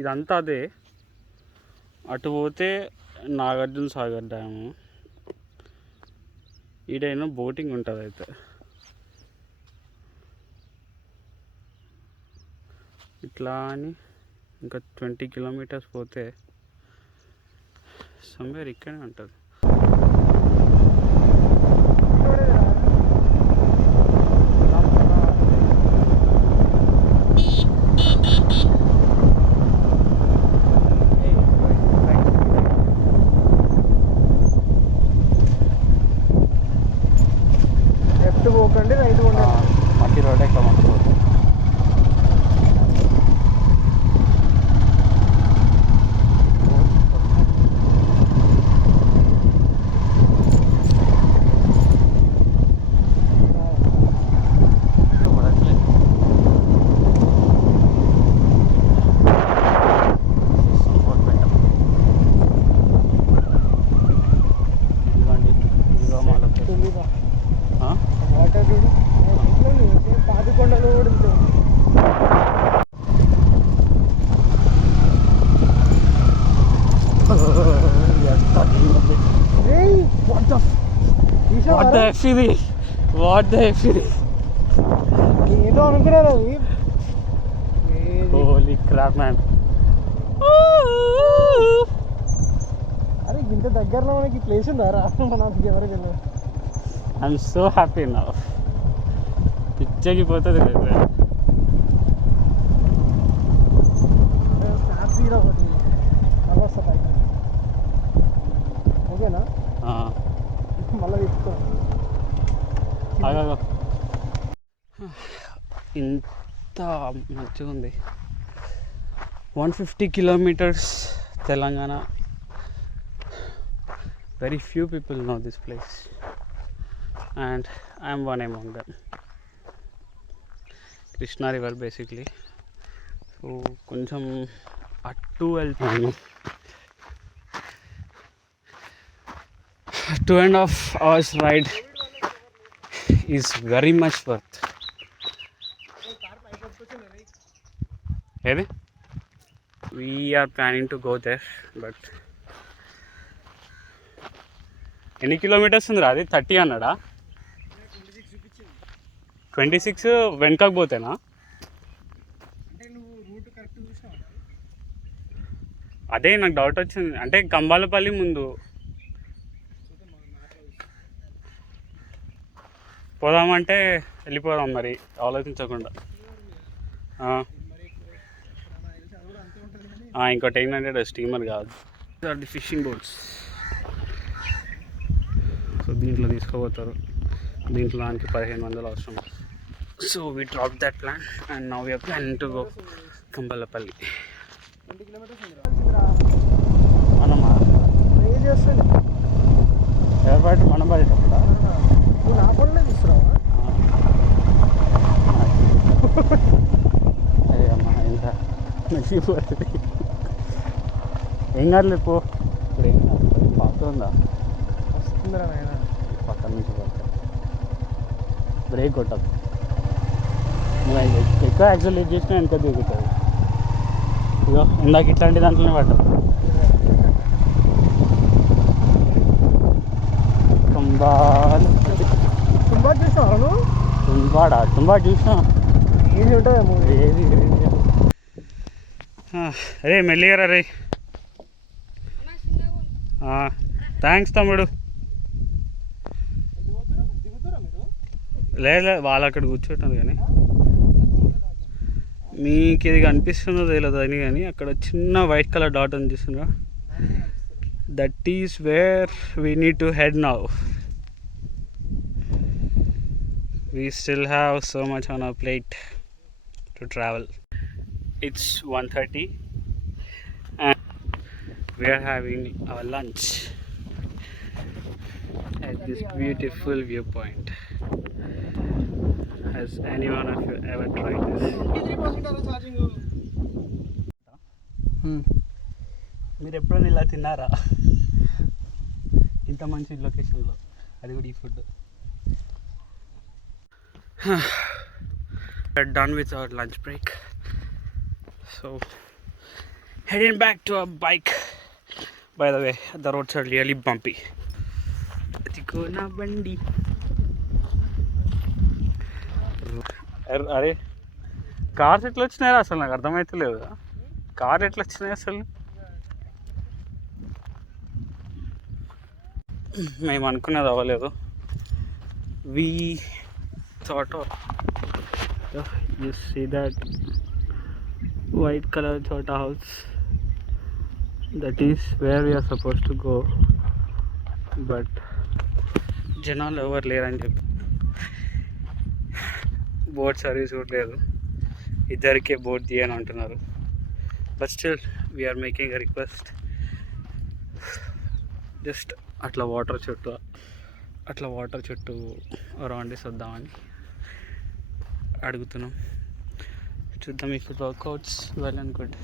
ఇదంతా అదే. అటు పోతే నాగార్జున సాగర్ డ్యాము, ఈడైనా బోటింగ్ ఉంటుంది. అయితే ఇట్లా అని ఇంకా 20 కిలోమీటర్స్ పోతే సమ్వేర్ ఇక్కడే ఉంటుంది. లెఫ్ట్ పోకండి, రైట్ పోకండి. మట్టి రోడ్ ఎక్కడ ఉంటుంది. పాదికొండలు కూడా ఉంటుంది. ఏదో అనుకున్నారు అది. Holy crap man. అరే ఇంత దగ్గరలో మనకి ప్లేస్ ఉందా రా? నాకు ఎవరికి వెళ్ళదు. ఐఎమ్ సో హ్యాపీ నా. పిచ్చకి పోతుంది కదా. హ్యాపీగా ఒకటి నమస్తే పైకి. ఓకేనా? మళ్ళీ తీసుకో. ఇంత మంచిగా ఉంది. 150 కిలోమీటర్స్ Telangana. Very few people know this place and I am one among them. Krishna river basically. So కొంచెం అటు వెళ్తాను. 2.5 hours ride is very much worth. ఏది? We are planning to go there, but ఎన్ని కిలోమీటర్స్ ఉంది రా? అది 30 అన్నాడా? 26 వెనకకు పోతేనా? అదే నాకు డౌట్ వచ్చింది. అంటే కంబాలపల్లి ముందు పోదామంటే వెళ్ళిపోదాం మరి ఆలోచించకుండా. ఇంకో 1000 స్టీమర్ కాదు. The fishing boats. సో దీంట్లో తీసుకోపోతారు. దీంట్లో దానికి 1500 అవసరం. So we drop that plan and now we are planning to go Kambalapalli. మనమా ఎవరి మనం పడేటప్పుడా? నా పనులే తీసుకురావా? అదే అమ్మా ఎంత నచ్చిపోతుంది. ఏం కాదు పో. ఇప్పుడు ఏం కాదు. పాకుతుందా? వస్తుందిరా నాయన. పక్కన నుంచి పోతా. బ్రేక్ కొట్టదు. నువ్వు ఎక్కువ యాక్సిలేట్ చేసినా వెనక దిగుతుంది. ఇగో ఇందాక ఇట్లాంటి దాంట్లోనే పడ్డావు. తుంబా చూసావా నువ్వు? తుంబా చూసినా. ఏది ఉంటుందేమో. ఏది అరే మెల్లిగారా రే. థ్యాంక్స్ తమ్ముడు. లేదు వాళ్ళు అక్కడ కూర్చోటం కానీ మీకు ఇది కనిపిస్తుందో తెలియదు అని. కానీ అక్కడ చిన్న వైట్ కలర్ డాట్ అని చూస్తున్నా. That is where we need to head now. We still have so much on hour plate to travel. It's 1:30 and we are having our lunch at this beautiful viewpoint. Has anyone of you ever tried this? మీరు ఎప్పుడైనా ఇలా తిన్నారా? ఇంత మంచి లొకేషన్లో, అది కూడా ఈ food. We're done with our lunch break. So heading back to our bike. By the way, the roads are really bumpy. అదిగో నా బండి. అరే కార్స్ ఎట్లా వచ్చినాయో అసలు నాకు అర్థమవుతలేదు. కార్ ఎట్లా వచ్చినాయి అసలు? మేము అనుకునేది అవ్వలేదు. We sort of, you see that white color Chota house, that is where we are supposed to go, but జనాలు ఎవరు లేరని చెప్పి బోట్ సర్వీస్ కూడా లేదు, ఇద్దరికే బోట్ తీయని అంటున్నారు. But still we are making a request, just అట్లా వాటర్ చుట్టూ రౌండేసి వద్దామని అడుగుతున్నాం. చూద్దాం if it workouts well and good.